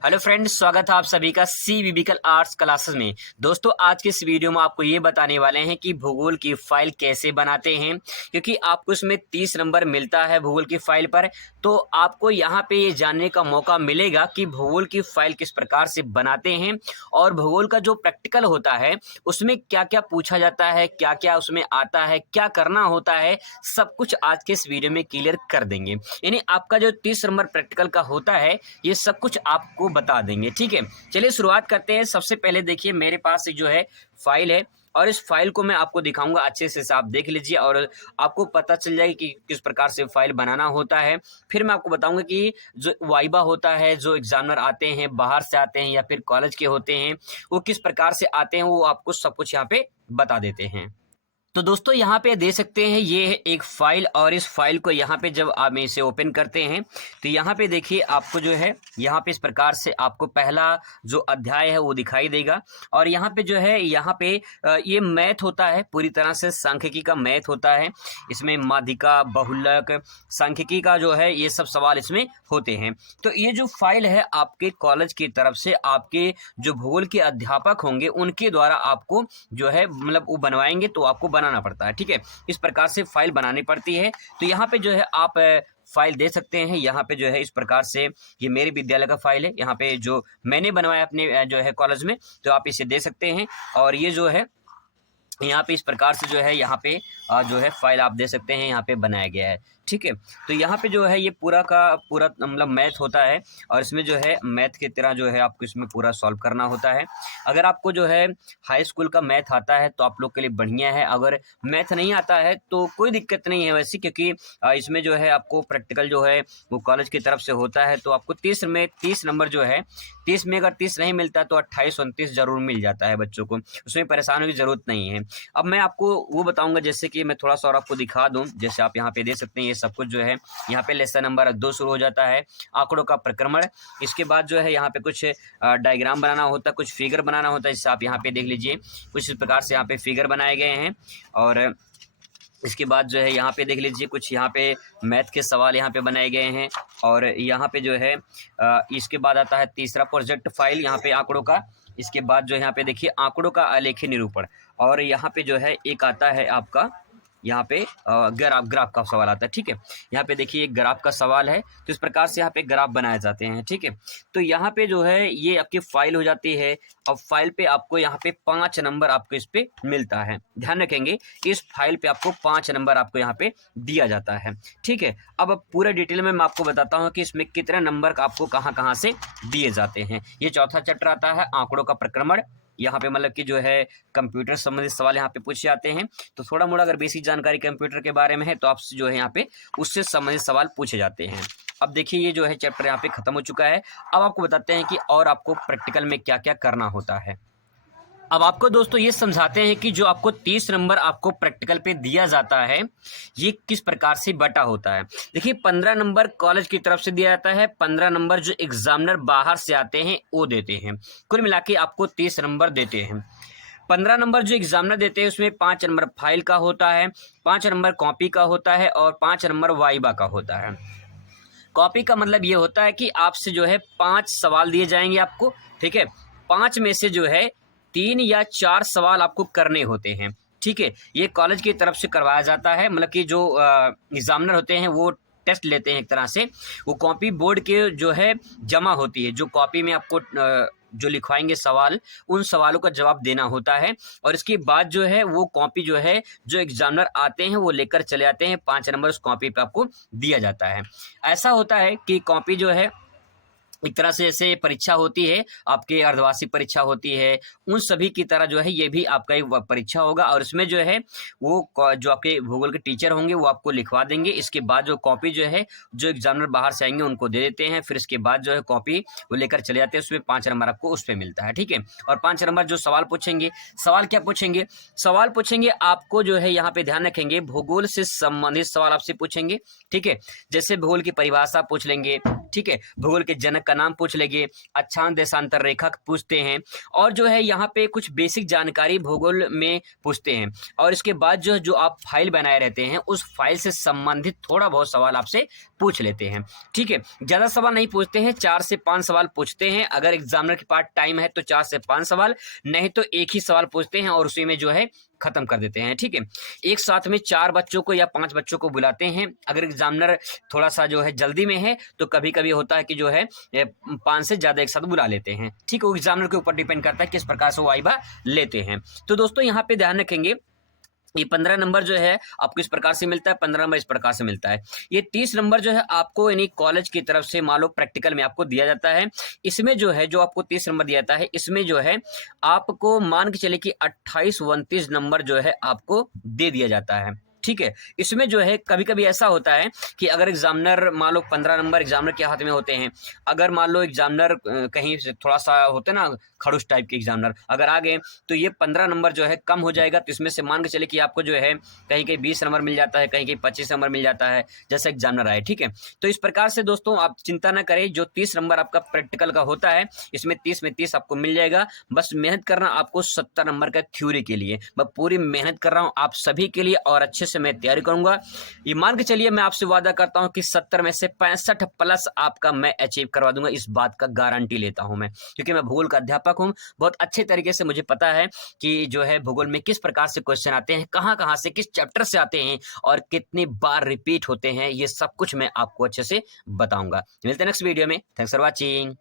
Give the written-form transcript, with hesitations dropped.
Hello friends, स्वागत है आप सभी का सी बिबिकल आर्ट्स क्लासेस में। दोस्तों, आज के इस वीडियो में आपको ये बताने वाले हैं कि भूगोल की फाइल कैसे बनाते हैं, क्योंकि आपको इसमें 30 नंबर मिलता है भूगोल की फाइल पर। तो आपको यहाँ पे ये जानने का मौका मिलेगा कि भूगोल की फाइल किस प्रकार से बनाते हैं और भूगोल का जो प्रैक्टिकल होता है उसमें क्या क्या पूछा जाता है, क्या क्या उसमें आता है, क्या करना होता है, सब कुछ आज के इस वीडियो में क्लियर कर देंगे। यानी आपका जो 30 नंबर प्रैक्टिकल का होता है ये सब कुछ आपको बता देंगे। ठीक है, चलिए शुरुआत करते हैं। सबसे पहले देखिए, मेरे पास जो है फाइल है और इस फाइल को मैं आपको दिखाऊंगा, अच्छे से आप देख लीजिए और आपको पता चल जाएगा कि किस प्रकार से फाइल बनाना होता है। फिर मैं आपको बताऊंगा कि जो वाइबा होता है, जो एग्जामिनर आते हैं, बाहर से आते हैं या फिर कॉलेज के होते हैं, वो किस प्रकार से आते हैं, वो आपको सब कुछ यहाँ पे बता देते हैं। तो दोस्तों, यहाँ पे दे सकते हैं, ये है एक फाइल और इस फाइल को यहाँ पे जब आप इसे ओपन करते हैं तो यहाँ पे देखिए आपको जो है यहाँ पे इस प्रकार से आपको पहला जो अध्याय है वो दिखाई देगा। और यहाँ पे जो है यहाँ पे ये मैथ होता है, पूरी तरह से सांख्यिकी का मैथ होता है। इसमें माध्यिका, बहुलक, सांख्यिकी का जो है ये सब सवाल इसमें होते हैं। तो ये जो फाइल है आपके कॉलेज की तरफ से आपके जो भूगोल के अध्यापक होंगे उनके द्वारा आपको जो है मतलब वो बनवाएंगे, तो आपको बनाना पड़ता है। ठीक है, इस प्रकार से फाइल बनानी पड़ती है। तो यहाँ पे जो है आप फाइल दे सकते हैं। यहाँ पे जो है इस प्रकार से ये मेरे विद्यालय का फाइल है, यहाँ पे जो मैंने बनवाया अपने जो है कॉलेज में, तो आप इसे दे सकते हैं। और ये जो है यहाँ पे इस प्रकार से जो है यहाँ पे जो है फाइल आप दे सकते हैं, यहाँ पे बनाया गया है। ठीक है, तो यहाँ पे जो है ये पूरा का पूरा मतलब मैथ होता है और इसमें जो है मैथ की तरह जो है आपको इसमें पूरा सॉल्व करना होता है। अगर आपको जो है हाई स्कूल का मैथ आता है तो आप लोग के लिए बढ़िया है। अगर मैथ नहीं आता है तो कोई दिक्कत नहीं है वैसे, क्योंकि इसमें जो है आपको प्रैक्टिकल जो है वो कॉलेज की तरफ से होता है। तो आपको 30 नंबर जो है, 30 में अगर 30 नहीं मिलता तो 28-29 जरूर मिल जाता है बच्चों को, उसमें परेशान होने की जरूरत नहीं है। अब मैं आपको वो बताऊंगा, जैसे कि मैं थोड़ा सा और आपको दिखा दूं। जैसे आप यहाँ पे दे सकते हैं, ये सब कुछ जो है यहाँ पे लेसन नंबर 2 शुरू हो जाता है, आंकड़ों का प्रक्रमण। इसके बाद जो है यहाँ पे कुछ डायग्राम बनाना होता है, कुछ फिगर बनाना होता है। जैसे आप यहाँ पे देख लीजिए, कुछ इस प्रकार से यहाँ पे फिगर बनाए गए हैं। और इसके बाद जो है यहाँ पे देख लीजिए, कुछ यहाँ पे मैथ के सवाल यहाँ पे बनाए गए हैं। और यहाँ पे जो है इसके बाद आता है तीसरा प्रोजेक्ट फाइल, यहाँ पे आंकड़ों का। इसके बाद जो यहाँ पे देखिए आंकड़ों का आलेखी निरूपण। और यहाँ पे जो है एक आता है आपका यहाँ पे ग्राफ का सवाल आता है। ठीक है, यहाँ पे देखिए एक ग्राफ का सवाल है, तो इस प्रकार से यहाँ पे ग्राफ बनाए जाते हैं। ठीक है, तो यहाँ पे जो है ये आपकी फाइल हो जाती है। अब फाइल पे आपको यहाँ पे 5 नंबर आपको इस पे मिलता है। ध्यान रखेंगे, इस फाइल पे आपको 5 नंबर आपको यहाँ पे दिया जाता है। ठीक है, अब पूरा डिटेल में मैं आपको बताता हूँ कि इसमें कितने नंबर आपको कहाँ कहाँ से दिए जाते हैं। ये चौथा चैप्टर आता है आंकड़ों का प्रक्रमण। यहाँ पे मतलब कि जो है कंप्यूटर संबंधित सवाल यहाँ पे पूछे जाते हैं। तो थोड़ा मोड़ा अगर बेसिक जानकारी कंप्यूटर के बारे में है तो आपसे जो है यहाँ पे उससे संबंधित सवाल पूछे जाते हैं। अब देखिए ये जो है चैप्टर यहाँ पे खत्म हो चुका है। अब आपको बताते हैं कि और आपको प्रैक्टिकल में क्या क्या करना होता है। अब आपको दोस्तों ये समझाते हैं कि जो आपको 30 नंबर आपको प्रैक्टिकल पे दिया जाता है ये किस प्रकार से बटा होता है। देखिए, 15 नंबर कॉलेज की तरफ से दिया जाता है, 15 नंबर जो एग्जामिनर बाहर से आते हैं वो देते हैं। कुल मिला के आपको 30 नंबर देते हैं। 15 नंबर जो एग्जामिनर देते हैं उसमें 5 नंबर फाइल का होता है, 5 नंबर कॉपी का होता है और 5 नंबर वाइबा का होता है। कॉपी का मतलब ये होता है कि आपसे जो है 5 सवाल दिए जाएंगे आपको। ठीक है, 5 में से जो है 3 या 4 सवाल आपको करने होते हैं। ठीक है, ये कॉलेज की तरफ से करवाया जाता है, मतलब कि जो एग्जामिनर होते हैं वो टेस्ट लेते हैं एक तरह से। वो कॉपी बोर्ड के जो है जमा होती है, जो कॉपी में आपको जो लिखवाएंगे सवाल, उन सवालों का जवाब देना होता है। और इसके बाद जो है वो कॉपी जो है जो एग्जामिनर आते हैं वो लेकर चले आते हैं। 5 नंबर उस कॉपी पे आपको दिया जाता है। ऐसा होता है कि कॉपी जो है एक तरह से जैसे परीक्षा होती है, आपके अर्धवार्षिक परीक्षा होती है, उन सभी की तरह जो है ये भी आपका एक परीक्षा होगा। और इसमें जो है वो जो आपके भूगोल के टीचर होंगे वो आपको लिखवा देंगे। इसके बाद जो कॉपी जो है जो एग्जामिनर बाहर से आएंगे उनको दे देते हैं। फिर इसके बाद जो है कॉपी वो लेकर चले जाते हैं, उसमें 5 नंबर आपको उस पर मिलता है। ठीक है, और 5 नंबर जो सवाल पूछेंगे, सवाल क्या पूछेंगे, सवाल पूछेंगे आपको जो है यहाँ पे ध्यान रखेंगे, भूगोल से संबंधित सवाल आपसे पूछेंगे। ठीक है, जैसे भूगोल की परिभाषा पूछ लेंगे। ठीक है, भूगोल के जनक का नाम पूछ लेंगे, अक्षांश देशांतर रेखा पूछते हैं। और जो है यहाँ पे कुछ बेसिक जानकारी भूगोल में पूछते हैं। और इसके बाद जो आप फाइल बनाए रहते हैं उस फाइल से संबंधित थोड़ा बहुत सवाल आपसे पूछ लेते हैं। ठीक है, ज़्यादा सवाल नहीं पूछते हैं, 4 से 5 सवाल पूछते हैं। अगर एग्जामिनर के पास टाइम है तो 4 से 5 सवाल, नहीं तो एक ही सवाल पूछते हैं और उसी में जो है खत्म कर देते हैं। ठीक है, एक साथ में 4 बच्चों को या 5 बच्चों को बुलाते हैं। अगर एग्जामिनर थोड़ा सा जो है जल्दी में है तो कभी कभी होता है कि जो है 5 से ज़्यादा एक साथ बुला लेते हैं। ठीक है, वो एग्जामिनर के ऊपर डिपेंड करता है किस प्रकार से वो वाइवा लेते हैं। तो दोस्तों यहाँ पे ध्यान रखेंगे, ये 15 नंबर जो है आपको इस प्रकार से मिलता है, 15 नंबर इस प्रकार से मिलता है। ये 30 नंबर जो है आपको यानी कॉलेज की तरफ से मान लो प्रैक्टिकल में आपको दिया जाता है। इसमें जो है जो आपको 30 नंबर दिया जाता है, इसमें जो है आपको मान के चले कि 28-29 नंबर जो है आपको दे दिया जाता है। ठीक है, इसमें जो है कभी कभी ऐसा होता है कि अगर एग्जामिनर मान लो 15 नंबर एग्जामिनर के हाथ में होते हैं, अगर मान लो एग्जामिनर कहीं से थोड़ा सा होते ना खड़ूस टाइप के एग्जामिनर अगर आ गए तो ये 15 नंबर जो है कम हो जाएगा। तो इसमें से मान के चले कि आपको जो है कहीं कहीं 20 नंबर मिल जाता है, कहीं कहीं 25 नंबर मिल जाता है, जैसा एग्जामिनर आए। ठीक है, तो इस प्रकार से दोस्तों आप चिंता ना करें, जो 30 नंबर आपका प्रैक्टिकल का होता है इसमें 30 में 30 आपको मिल जाएगा। बस मेहनत करना आपको 70 नंबर का थ्योरी के लिए। मैं पूरी मेहनत कर रहा हूँ आप सभी के लिए और अच्छे से मैं तैयारी करूंगा। ये मान के चलिए मैं आपसे वादा करता हूं कि 70 में से 65 प्लस आपका मैं अचीव करवा दूंगा। इस बात का गारंटी लेता हूं मैं, क्योंकि मैं भूगोल का अध्यापक हूं। बहुत अच्छे तरीके से मुझे पता है कि जो है भूगोल में किस प्रकार से क्वेश्चन आते हैं, कहां से किस चैप्टर से आते हैं और कितनी बार रिपीट होते हैं, ये सब कुछ मैं आपको अच्छे से बताऊंगा। मिलते हैं नेक्स्ट वीडियो में। Thanks for watching.